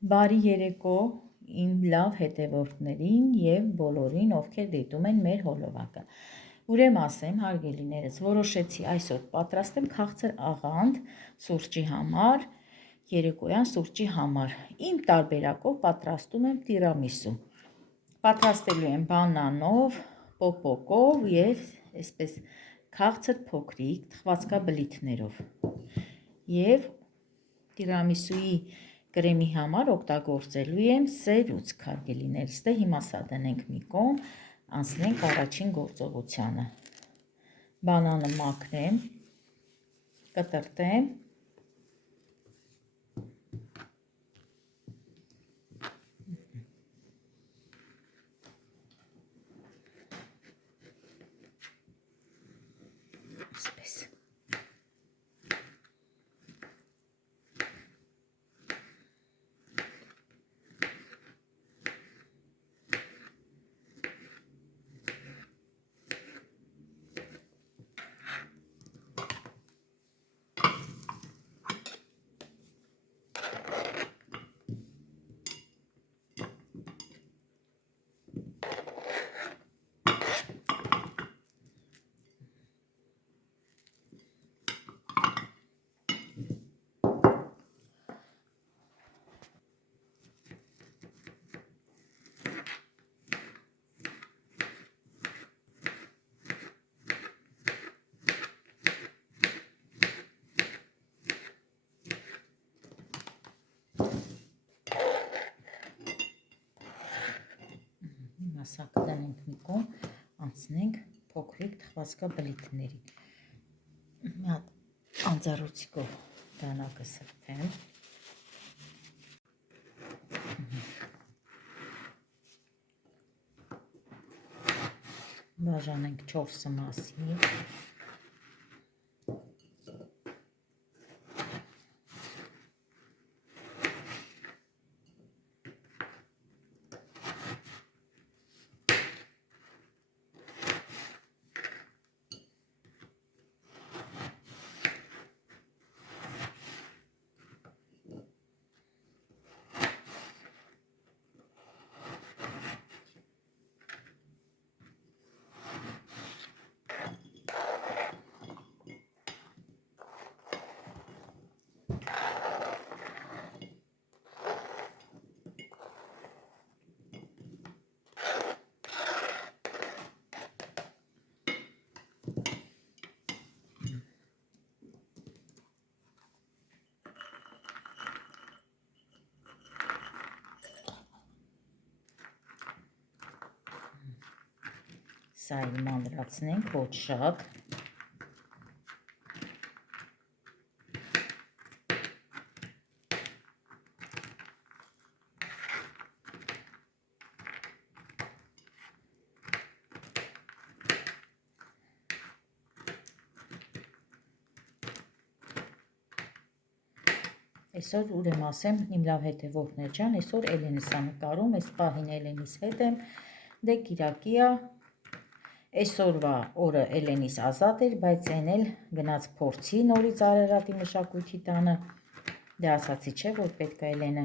Բարի երեկո իմ լավ հետևորդներին և բոլորին, ովքեր դիտում են մեր հոլովակը։ Ուրեմն ասեմ, հարգելիներս, որոշեցի այսօր պատրաստեմ քաղցր աղանդ սուրճի համար, երեկոյան սուրճի համար։ Իմ տարբերակով պատրաստում եմ տիրամիսու։ Պատրաստելու եմ բանանով, պոպոկով և այսպես քաղցր փոքրիկ թխվածքաբլիթներով։ Եվ տիրամիսուի կրեմի համար օգտագործելու եմ սերուցք, հարգելիներս։ Դե հիմա սա դնենք մի կողմ, անցնենք առաջին գործողությանը։ Բանանը մաքրեմ, կտրտեմ, այսպես։ Սա կդնենք մի կողմ, անցնենք փոքրիկ թխվածքաբլիթների։ Մի հատ անձառոցիկով դանակը սրբեմ։ Բաժանենք 4 մասի։ Սա էլ մանրացնենք, ոչ շատ։ Այսօր ուրեմն ասեմ, իմ լավ հետևորդներ ջան, այսօր Էլենիս ա նկարում, այս պահին Էլենիս հետ եմ, դե կիրակի ա, այսօրվա օրը Էլենիս ազատ էր, բայց այն էլ գնաց փորձի նորից Արարատի մշակույթի տանը, դե ասացի չէ, որ պետք է Էլենը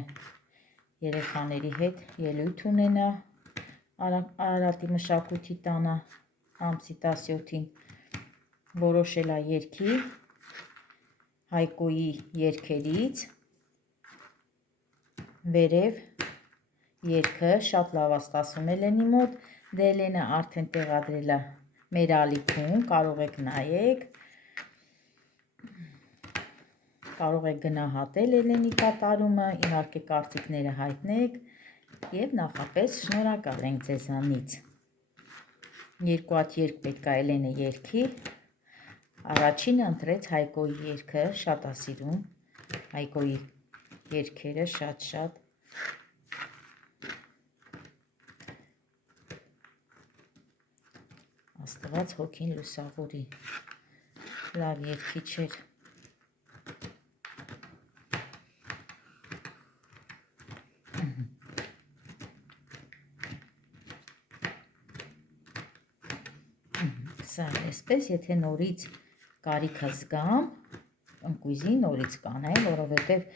երեխաների հետ ելույթ ունենա Արարատի մշակույթի տանը ամսի 17-ին, որոշել ա երգի Հայկոյի երգերից վերև երգը շատ լավ ա ստացվում Էլենի մոտ, դե Էլենը արդեն տեղադրել ա մեր ալիքում, կարող եք նայեք, կարող եք գնահատել Էլենի կատարումը, իհարկե կարծիքները հայտնեք և նախապես շնորհակալ ենք ձեզանից։ Երկու հատ երգ պետք ա Էլենը երգի, առաջինը ընտրեց Հայկոյի երգը, շատ ա սիրում Հայկոյի երգերը, շատ։ Աստված հոգին լուսավորի, լավ երգիչ էր։ Սա այսպես, եթե նորից կարիքը զգամ, ընկույզի նորից կանեմ, որովհետև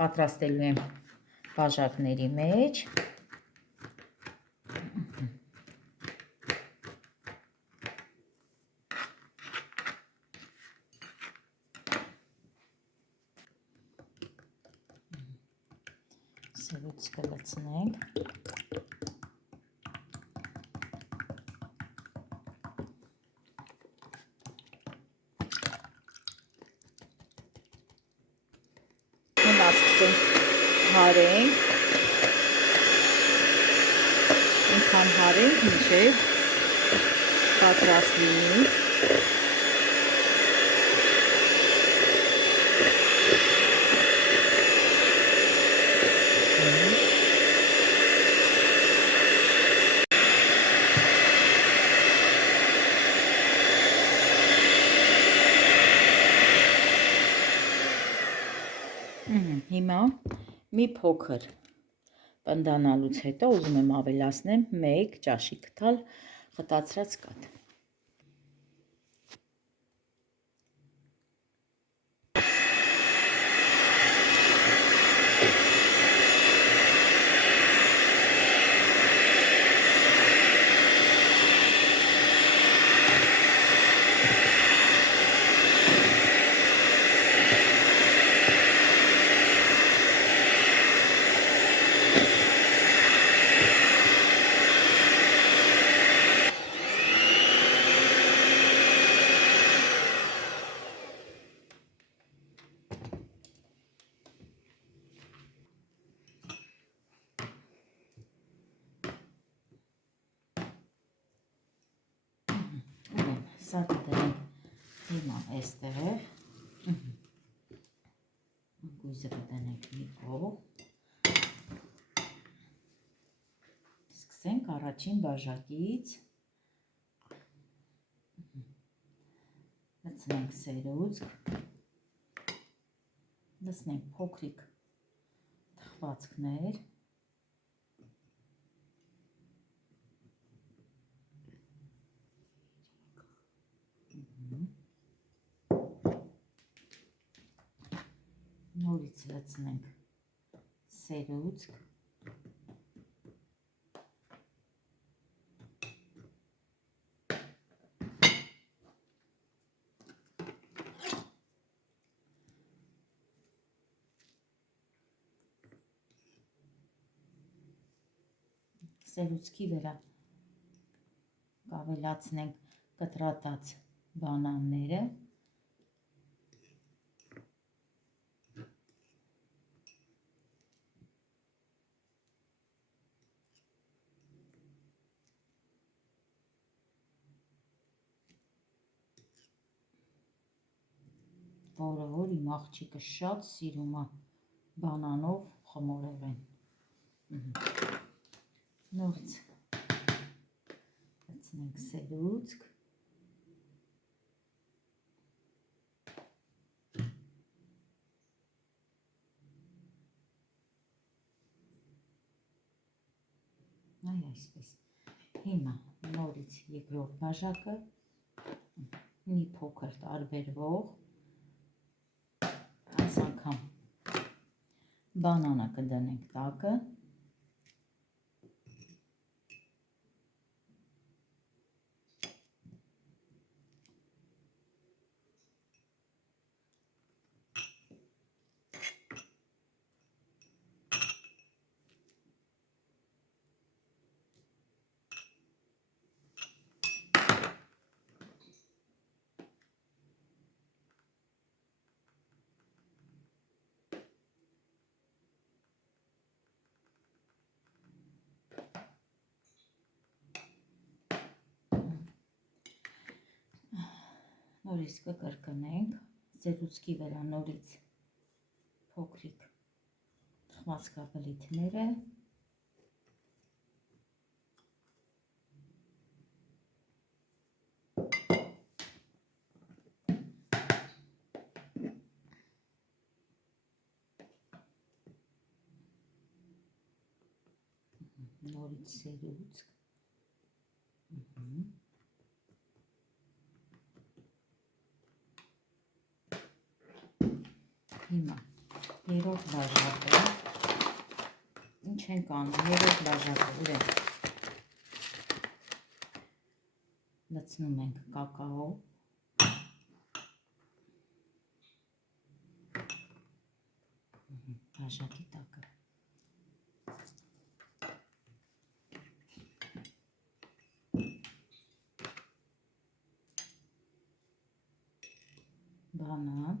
պատրաստելու եմ բաժակների մեջ։ Սերուցքը լցնենք։ Հիմա սկսենք հարենք։ Ինքան հարենք, մինչև պատրաստ լինի։ Հիմա մի փոքր պնդանալուց հետո ուզում եմ ավելացնեմ 1 ճաշի կտալ խտացրած կաթ։ Սա կդնենք հիմա այստեղ, գույզը կդնենք մի կողմ, սկսենք առաջին բաժակից, լցնենք սերուցք, լցնենք փոքրիկ թխվածքներ, նորից լցնենք սերուցք, սերուցքի վրա կավելացնենք կտրատած բանանները, որը որ իմ աղջիկը շատ սիրում է բանանով խմորեղեն։ Նորից լցնենք սերուցք, այսպես։ Հիմա նորից երկրորդ բաժակը, մի փոքր տարբերվող, այս անգամ բանանը կդնենք տակը, նորից կկրկնենք, սերուցքի վրա նորից փոքրիկ թխվածքաբլիթները, նորից սերուցք, հիմա երրորդ բաժակը, ինչ ենք անում, երրորդ բաժակը ուր ենք լցնում ենք կակաո, բաժակի տակը, բանան,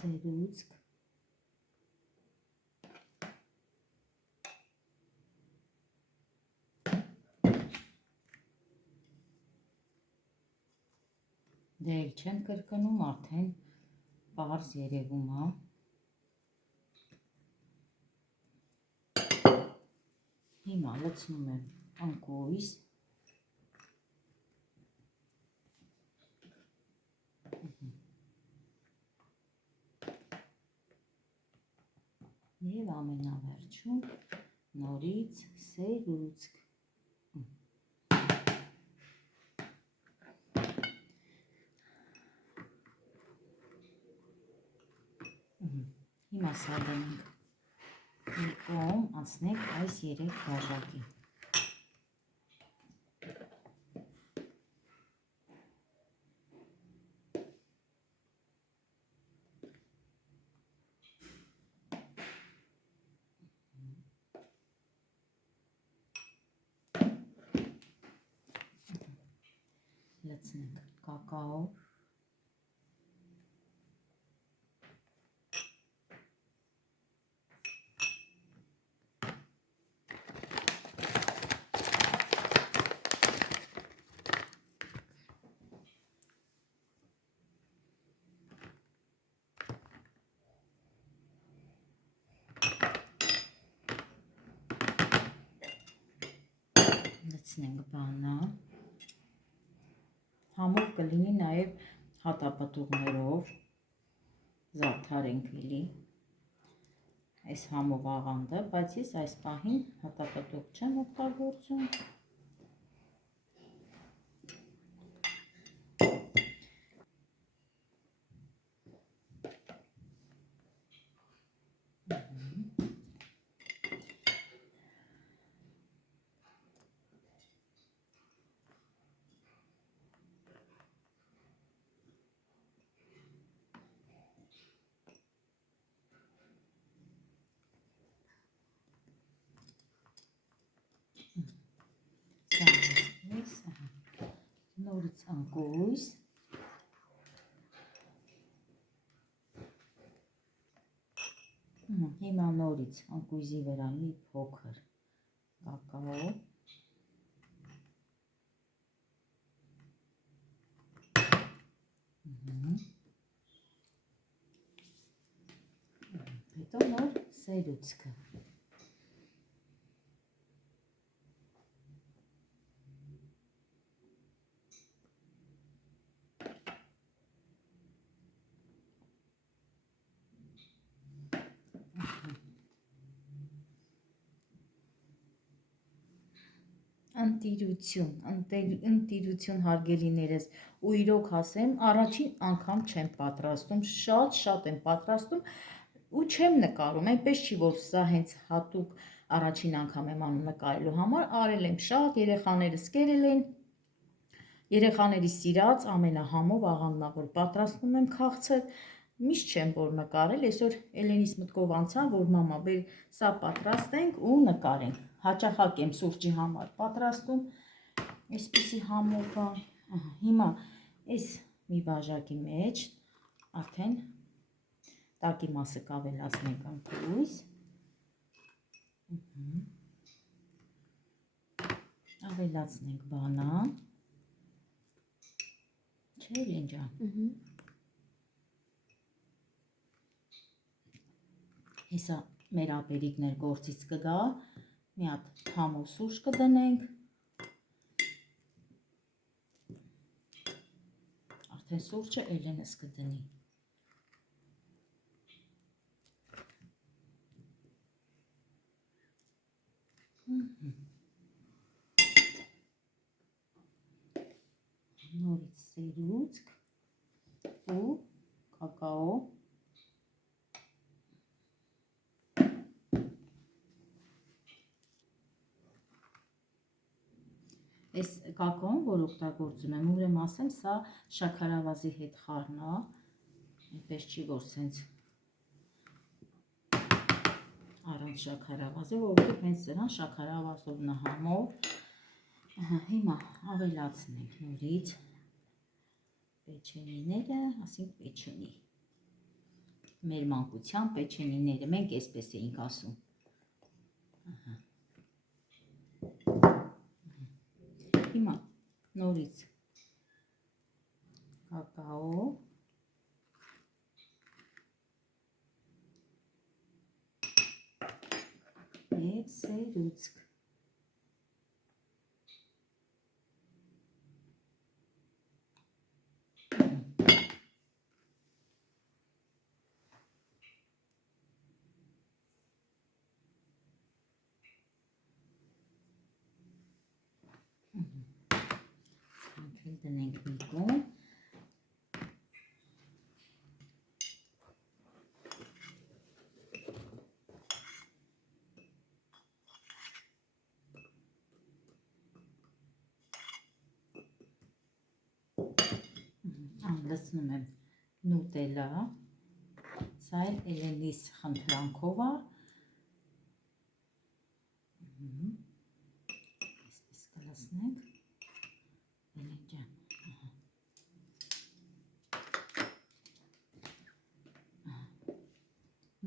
սերուցք, դե էլ չեմ կրկնում, արդեն պարզ երևում է, հիմա լցնում եմ անկույս, և ամենավերջում նորից սերուցք, հիմա սա դնենք մի կողմ, անցնենք այս 3 բաժակի, լցնենք կակաո, լցնենք բանան, համով կլինի նաև հատապտուղներով, զարդար ենք էլի այս համով աղանդը, բայց ես այս պահին հատապտուղ չեմ օգտագործում, նորից անկույս, հիմա նորից անկույզի վրա մի փոքր կակաո, հետո նոր սերուցքը, ընտիրություն հարգելիներս, ու իրոք ասեմ, առաջին անգամ չեմ պատրաստում, շատ եմ պատրաստում ու չեմ նկարում, այնպես չի, որ սա հենց հատուկ առաջին անգամ եմ անում նկարելու համար, արել եմ շատ, երեխաներս կերել են, երեխաների սիրած ամենահամով աղանդն ա, որ պատրաստում եմ քաղցր, միշտ չեմ որ նկարել, այսօր Էլենիս մտքով անցա, որ մամա բեր սա պատրաստենք ու նկարենք, հաճախակ եմ սուրճի համար պատրաստում, այսպիսի համով բան, հիմա այս մի բաժակի մեջ արդեն տակի մասը կավելացնենք անկույս, ավելացնենք բանան, չէ Էլեն ջան, հեսա մեր ապերիկներ գործից կգա, մի հատ համով սուրճ կդնենք, արդեն սուրճը Էլենս կդնի, Նորից սերուցք ու կակաո։ Այս կակաոն, որ օգտագործում եմ, ուրեմն ասեմ, սա շաքարավազի հետ խառն է, այնպես չի, որ սենց առանց շաքարավազի, որովհետև հենց սրան շաքարավազով նահամով։ Հիմա ավելացնենք նորից պեչենիները, ասենք պեչենի։ Մեր մանկության պեչենիները, մենք այսպես էինք ասում։ Հիմա նորից կակաո, և սերուցք։ Դնենք մի կողմ։ Լցնում եմ նուտելա, սա Էլենիս խնդրանքով է, այսպես կլցնենք, Էլեն ջան,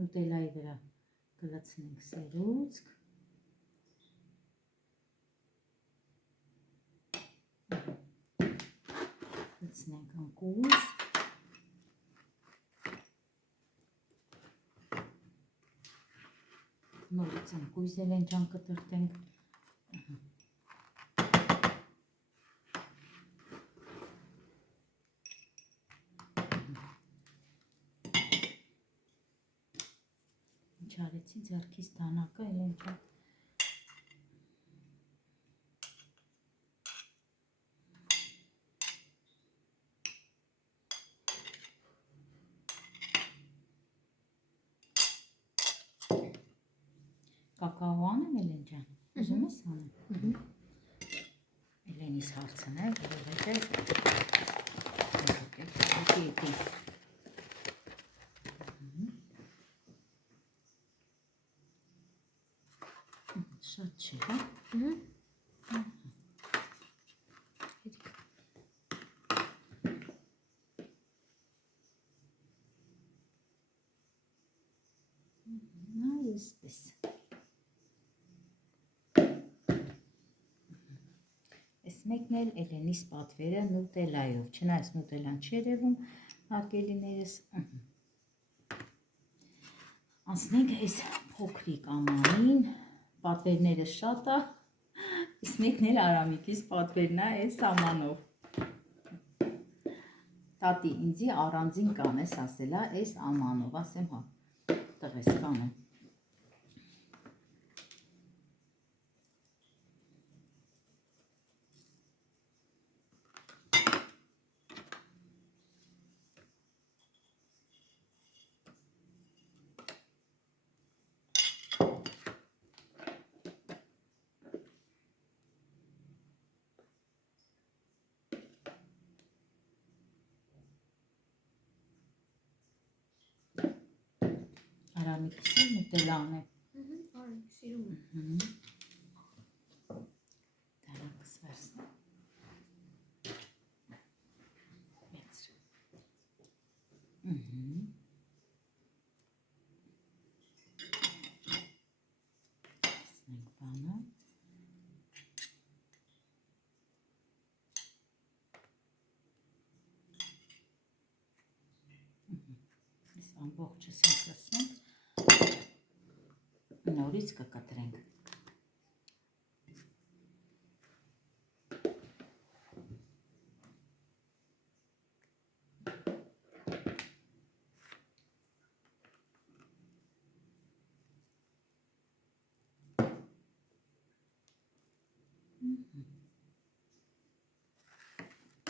նուտելայի վրա կլցնենք սերուցք, լցնենք ընկույզ, նորից ընկույզ Էլեն ջան կտրտենք, ինչ արեցի ձեռքիս դանակը Էլեն ջան, կակաո անեմ Էլեն ջան, ուզում ես անեմ, Էլենիս հարցնել, որովհետև շատ չէ, հա? Այսպես։ Այս մեկն էլ Էլենիս պատվերը նուտելայով, չնայած նուտելան չի երևում, հարգելիներս։ Անցնենք այս փոքրիկ ամանին, պատվերները շատ է, իսկ մեկն էլ Արամիկիս պատվերն է այս ամանով։ Տատի ինձի առանձին կանես ասելա այս ամանով, ասեմ հա, տղես կանեմ։ Արամիկիսը նուտելան է։ Արամիկ սիրում է։ Դանակս վերցնեմ։ Մեծր։ Տեսնենք բանը։ Այս ամբողջը սենց լցնենք, նորից կկտրենք։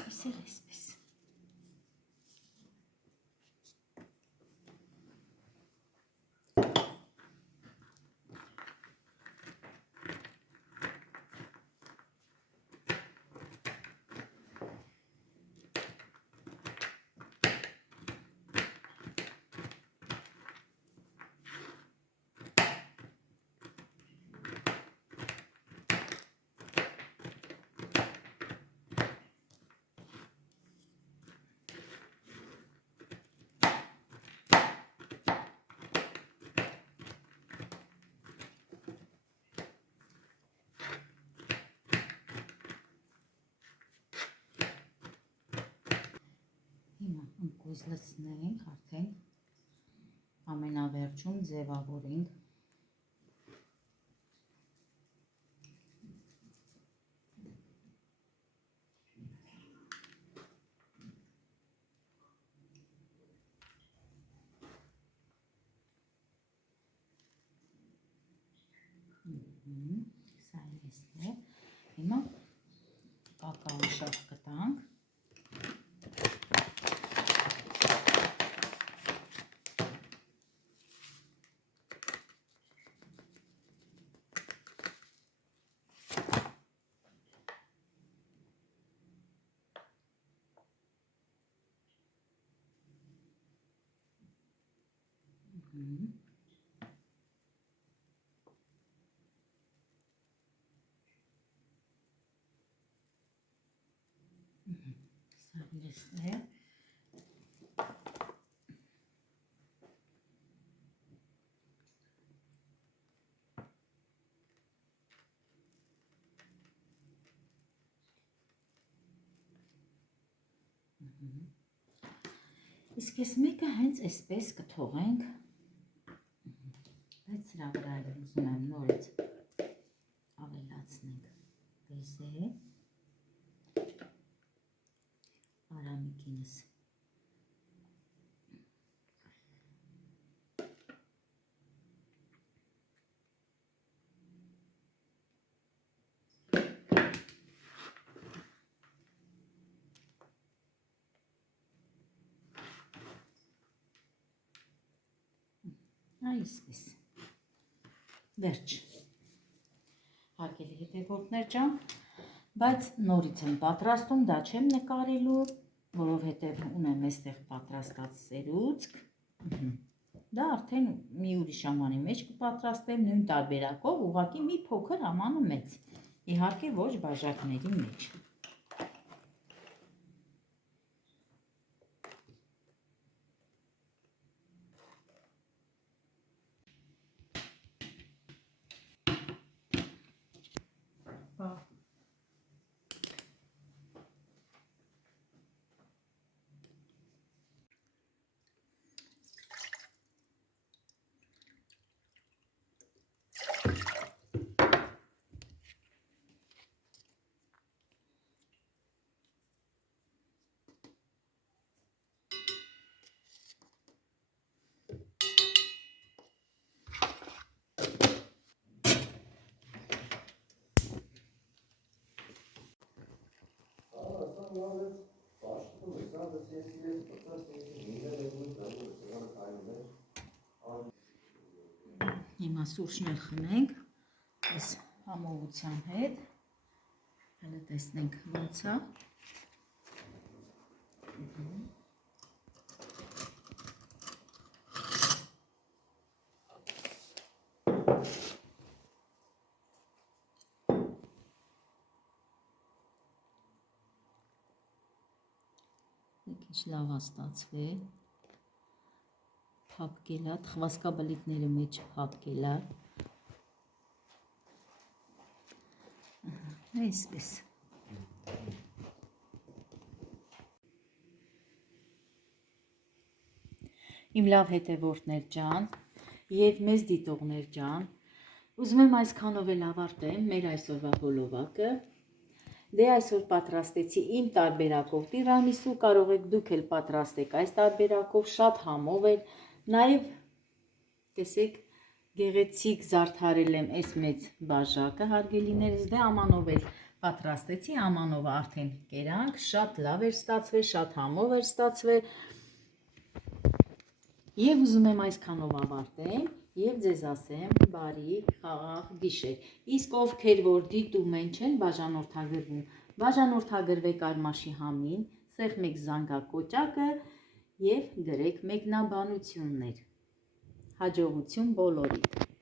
Իսել էսպես։ Հիմա ընկույզ լցնենք, արդեն ամենավերջում ձևավորենք սա էստեղ, հիմա կակաո շաղ կտանք սա էստեղ Իսկ այս մեկը հենց այսպես կթողենք, բայց սրա վրա ուզում եմ նորից ավելացնենք բեզե, արամիկինս այսպես, վերջ, հարգելի հետևորդներ ջան, բայց նորից եմ պատրաստում, դա չեմ նկարելու, որովհետև ունեմ այստեղ պատրաստած սերուցք, դա արդեն մի ուրիշ ամանի մեջ կպատրաստեմ, նույն տարբերակով, ուղղակի մի փոքր ամանը մեծ, իհարկե ոչ բաժակների մեջ։ Հիմա սուրճն էլ խմենք, այս համովության հետ, հələ տեսնենք ոնց է։ Քիչ լավ է ստացվել, փափկել է, թխվածքաբլիթների մեջ փափկել է, այսպես։ Իմ լավ հետևորդներ ջան և մեզ դիտողներ ջան, ուզում եմ այսքանով էլ ավարտեմ մեր այսօրվա հոլովակը։ Դե այսօր պատրաստեցի իմ տարբերակով տիրամիսու, կարող եք դուք էլ պատրաստեք այս տարբերակով, շատ համով էր, նաև տեսեք գեղեցիկ զարդարել եմ այս մեծ բաժակը հարգելիներս, դե ամանով էլ պատրաստեցի ամանով արդեն կերանք, շատ լավ էր ստացվել, շատ համով էր ստացվել եւ ուզում եմ այսքանով ավարտեմ եւ ձեզ ասեմ բարի խաղաղ գիշեր։ Իսկ ովքեր որ դիտում են չեն բաժանորդագրվում, բաժանորդագրվեք Արմաշի համին, սեղմեք զանգակոճակը եւ գրեք մեկնաբանություններ։ Հաջողություն բոլորիդ։